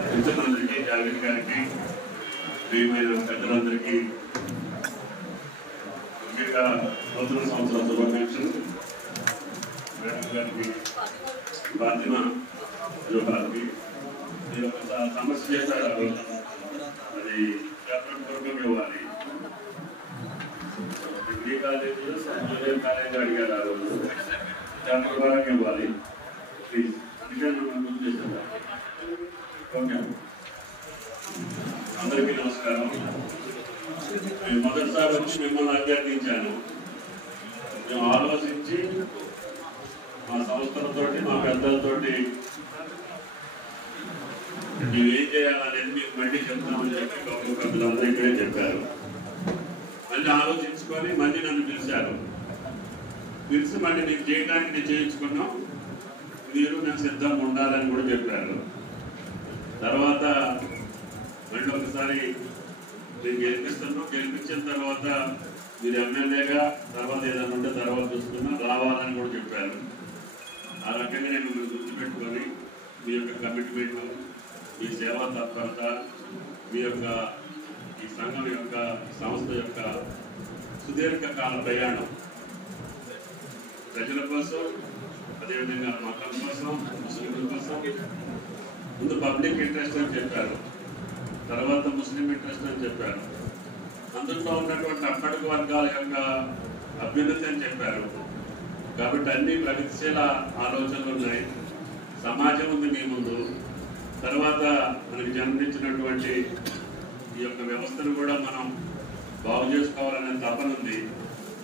మిత్రులందరికీ, జావేద్ గారికి, ప్రియమైన పెద్దలందరికీ ముఖ్యంగా నూతన సంవత్సరం శుభాకాంక్షలు. మేడం గారికి, ఫాతిమా జోహార్కి మీరు ఒక సమస్య చేశారు. అది పూర్వకం ఇవ్వాలి. డిగ్రీ కాలేజీలో జూనియర్ కాలేజీ అడిగారు. ఆ రోజు పూర్వకం ఇవ్వాలి ప్లీజ్. అందుకని మనం గుర్తు చేశారు. ఓకే, అందరికీ నమస్కారం. నేను మొదటిసారి వచ్చి మిమ్మల్ని అభ్యర్థించాను. మేము ఆలోచించి మా సంస్థలతో, మా పెద్దలతోటి మేము ఏం చేయాలనేది మీకు మళ్ళీ చెప్తామని చెప్పి గౌరవ పెద్దలందరూ ఇక్కడే చెప్పారు. మళ్ళీ ఆలోచించుకొని మళ్ళీ నన్ను పిలిచారు. పిలిచి మళ్ళీ నేను చేయడానికి నేను చేయించుకున్నాం, మీరు నేను సిద్ధంగా ఉండాలని కూడా చెప్పారు. తర్వాత మళ్ళీ ఒకసారి నేను గెలిపించిన తర్వాత మీరు ఎమ్మెల్యేగా తర్వాత ఏదైనా ఉంటే తర్వాత చూసుకున్నా రావాలని కూడా చెప్పారు. ఆ రకంగా నేను మిమ్మల్ని గుర్తుపెట్టుకొని మీ యొక్క కమిట్మెంట్, మీ సేవా తత్పరత, మీ యొక్క ఈ సంఘం యొక్క సంస్థ యొక్క సుదీర్ఘకాల ప్రయాణం ప్రజల కోసం, అదేవిధంగా మతం కోసం, ముస్లింల కోసం, ముందు పబ్లిక్ ఇంట్రెస్ట్ అని చెప్పారు, తర్వాత ముస్లిం ఇంట్రెస్ట్ అని చెప్పారు, అందులో ఉన్నటువంటి అట్టడుగు వర్గాల యొక్క అభ్యున్నతి అని చెప్పారు. కాబట్టి అన్ని ప్రగతిశీల ఆలోచనలు ఉన్నాయి. సమాజం ఉంది మీ ముందు. తర్వాత మనకి జన్మించినటువంటి ఈ యొక్క వ్యవస్థను కూడా మనం బాగు చేసుకోవాలనే తపన ఉంది.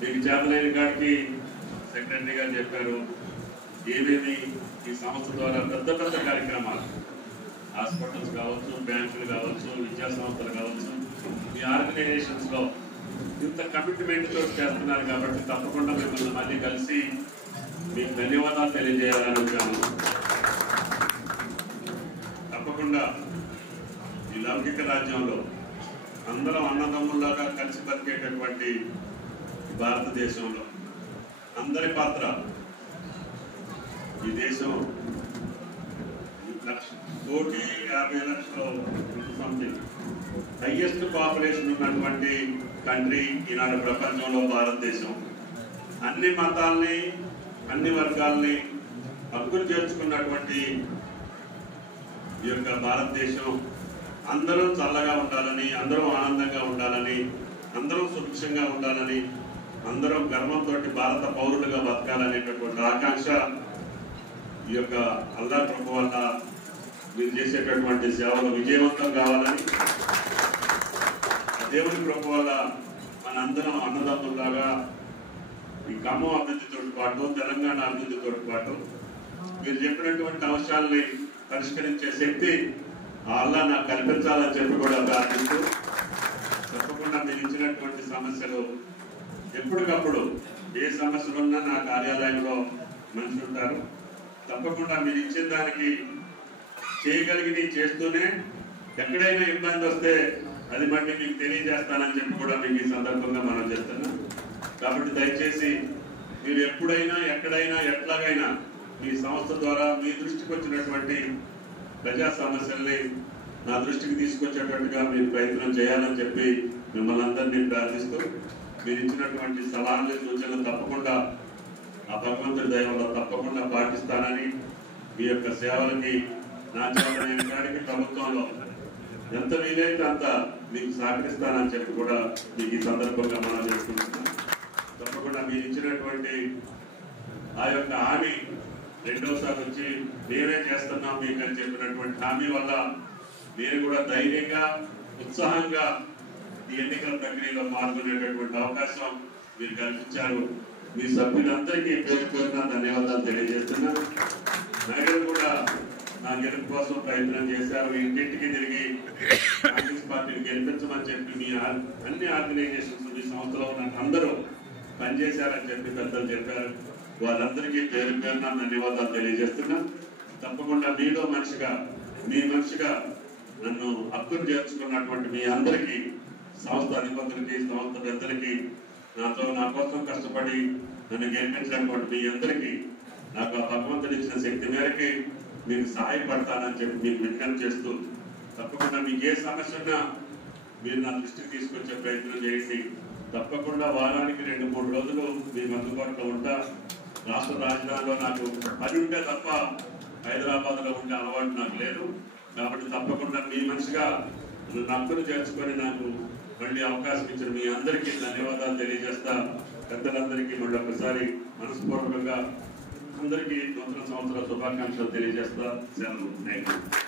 మీకు చేతనైన కాడికి సెక్రటరీ గారు చెప్పారు ఏమేమి ఈ సంస్థ ద్వారా పెద్ద పెద్ద కార్యక్రమాలు, హాస్పిటల్స్ కావచ్చు, బ్యాంకులు కావచ్చు, విద్యా సంస్థలు కావచ్చు, మీ ఆర్గనైజేషన్స్లో ఇంత కమిట్మెంట్ తోటి చేస్తున్నారు. కాబట్టి తప్పకుండా మిమ్మల్ని మళ్ళీ కలిసి మీకు ధన్యవాదాలు తెలియజేయాలని వచ్చాను. తప్పకుండా ఈ లౌకిక రాజ్యంలో అందరం అన్నదమ్ముల్లాగా కలిసి బతికేటటువంటి భారతదేశంలో అందరి పాత్ర, ఈ దేశం 1,50,00,000 సంథింగ్ హైయెస్ట్ పాపులేషన్ ఉన్నటువంటి కంట్రీ ఈనాడు ప్రపంచంలో భారతదేశం. అన్ని మతాల్ని, అన్ని వర్గాల్ని హక్కులు చేర్చుకున్నటువంటి ఈ యొక్క భారతదేశం అందరూ చల్లగా ఉండాలని, అందరూ ఆనందంగా ఉండాలని, అందరూ సుభిక్షంగా ఉండాలని, అందరూ గర్వంతో భారత పౌరులుగా బతకాలనేటటువంటి ఆకాంక్ష ఈ యొక్క అల్లాహ్ కృప వల్ల మీరు చేసేటటువంటి సేవలు విజయవంతం కావాలని, దేవుని కృప వల్ల మనందరం అన్నదమ్ములాగా ఈ ఖమ్మం అభివృద్ధితో పాటు, తెలంగాణ అభివృద్ధితో పాటు మీరు చెప్పినటువంటి అంశాలని పరిష్కరించే శక్తి అల్లాహ్ నాకు కల్పించాలని చెప్పి కూడా ప్రార్థిస్తూ, తప్పకుండా మీరు ఇచ్చినటువంటి సమస్యలు ఎప్పటికప్పుడు ఏ సమస్యలు ఉన్నా నా కార్యాలయంలో మనిషి ఉంటారు. తప్పకుండా మీరు ఇచ్చిన దానికి చేయగలిగి చేస్తూనే ఎక్కడైనా ఇబ్బంది వస్తే అది మళ్ళీ మీకు తెలియజేస్తానని చెప్పి కూడా మీకు ఈ సందర్భంగా మనం చేస్తున్నాం. కాబట్టి దయచేసి మీరు ఎప్పుడైనా, ఎక్కడైనా, ఎట్లాగైనా మీ సంస్థ ద్వారా మీ దృష్టికి వచ్చినటువంటి ప్రజా సమస్యల్ని నా దృష్టికి తీసుకొచ్చేటట్టుగా మీరు ప్రయత్నం చేయాలని చెప్పి మిమ్మల్ని అందరినీ ప్రార్థిస్తూ, మీరు ఇచ్చినటువంటి సలహాలు, సూచనలు తప్పకుండా ఆ భగవంతుడి దయ వల్ల తప్పకుండా పాటిస్తానని, మీ యొక్క సేవలకి నా చేతనైన కాడికి ప్రభుత్వంలో ఎంత వీలైతే అంత మీకు సహకరిస్తానని చెప్పి కూడా మీకు ఈ సందర్భంగా మనం చేసుకుంటున్నాం. తప్పకుండా మీరు ఇచ్చినటువంటి ఆ యొక్క హామీ రెండోసారి వచ్చి నేనే చేస్తున్నాం మీకు అని చెప్పినటువంటి హామీ వల్ల నేను కూడా ధైర్యంగా, ఉత్సాహంగా ఈ ఎన్నికల ప్రక్రియలో పాల్గొనేటటువంటి అవకాశం మీరు కల్పించారు. మీ సభ్యులందరికీ పేరు పేరున ధన్యవాదాలు తెలియజేస్తున్నా. నగరం కూడా నా గెలుపు కోసం ప్రయత్నం చేశారు. ఇంటింటికి తిరిగి కాంగ్రెస్ పార్టీని గెలిపించమని చెప్పి మీ అన్ని ఆర్గనైజేషన్స్, మీ సంస్థలో ఉన్న అందరూ పనిచేశారని చెప్పి పెద్దలు చెప్పారు. వాళ్ళందరికీ పేరు పేరున ధన్యవాదాలు తెలియజేస్తున్నా. తప్పకుండా మీలో మనిషిగా, మీ మనిషిగా నన్ను హక్కును చేర్చుకున్నటువంటి మీ అందరికీ, సంస్థ అధిపతులకి, సంస్థ పెద్దలకి, నా కోసం కష్టపడి నన్ను గెలిపించినటువంటి మీ అందరికీ నాకు ఆ భగవంతుడు ఇచ్చిన శక్తి మేరకి మీకు సహాయపడతానని చెప్పి మీకు విజ్ఞప్తి చేస్తూ తప్పకుండా మీకు ఏ సమస్య ఉన్నా మీరు నా దృష్టికి తీసుకొచ్చే ప్రయత్నం చేయండి. తప్పకుండా వారానికి 2-3 రోజులు మేము అందుబాటులో ఉంటా. రాష్ట్ర రాజధానిలో నాకు పని ఉంటే తప్ప హైదరాబాద్లో ఉండే అలవాటు నాకు లేదు. కాబట్టి తప్పకుండా మీ మనిషిగా నక్కును చేర్చుకొని నాకు మళ్ళీ అవకాశం ఇచ్చిన మీ అందరికీ ధన్యవాదాలు తెలియజేస్తా. పెద్దలందరికీ మళ్ళీ ఒకసారి మనస్ఫూర్వకంగా అందరికీ నూతన సంవత్సర శుభాకాంక్షలు తెలియజేస్తా. సెలవు. Thank you.